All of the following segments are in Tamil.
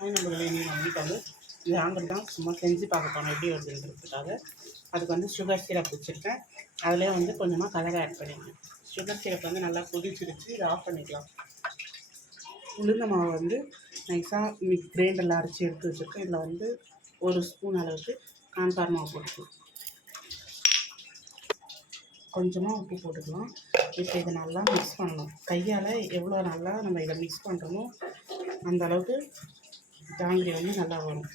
நம்மளே நம்ம வீட்டில் வந்து ஜாங்கிரி தான் சும்மா செஞ்சு பார்க்க போனோம் எப்படி வருதுன்றதுக்காக. அதுக்கு வந்து சுகர் சிரப் வச்சுருக்கேன். அதிலே வந்து கொஞ்சமாக கலர் ஆட் பண்ணிக்கணும். சுகர் சிரப் வந்து நல்லா கொதிச்சிருச்சு. இதை ஆஃப் பண்ணிக்கலாம். உளுந்த மாவு வந்து நைஸாக கிரைண்டரில் அரைச்சி எடுத்து வச்சுருக்கேன். இதில் வந்து 1 ஸ்பூன் அளவுக்கு கான்ஃப்ளவர் மாவு போட்டுக்கலாம். கொஞ்சமாக உப்பு போட்டுக்கலாம். இப்போ இதை நல்லா மிக்ஸ் பண்ணணும். கையால் எவ்வளோ நல்லா நம்ம இதை மிக்ஸ் பண்ணுறோமோ அந்த அளவுக்கு ஜாங்கிரி வந்து நல்லா வரும்.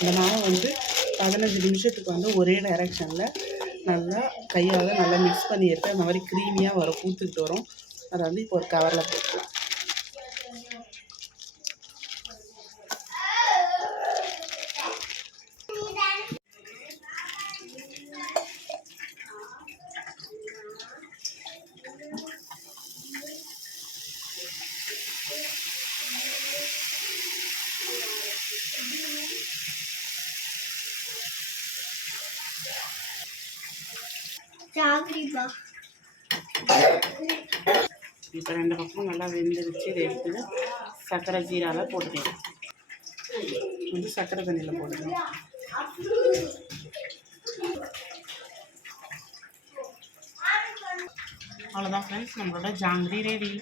இந்த மாவை வந்து 15 நிமிஷத்துக்கு வந்து ஒரே டைரெக்ஷனில் நல்லா கையால் நல்லா மிக்ஸ் பண்ணி எடுத்து அந்த மாதிரி க்ரீமியாக வரும், பூத்துக்கிட்டு வரும். அதை வந்து இப்போ ஒரு கவரில் போட்டுக்கலாம். இப்போ 2 பக்கமும் நல்லா வெந்துருச்சு. இதை எடுத்து சர்க்கரை ஜீராவில் போட்டுக்கலாம். வந்து சர்க்கரை தண்ணியில் போட்டுக்கலாம். அவ்வளோதான் ஃப்ரெண்ட்ஸ், நம்மளோட ஜாங்கிரி ரெடி.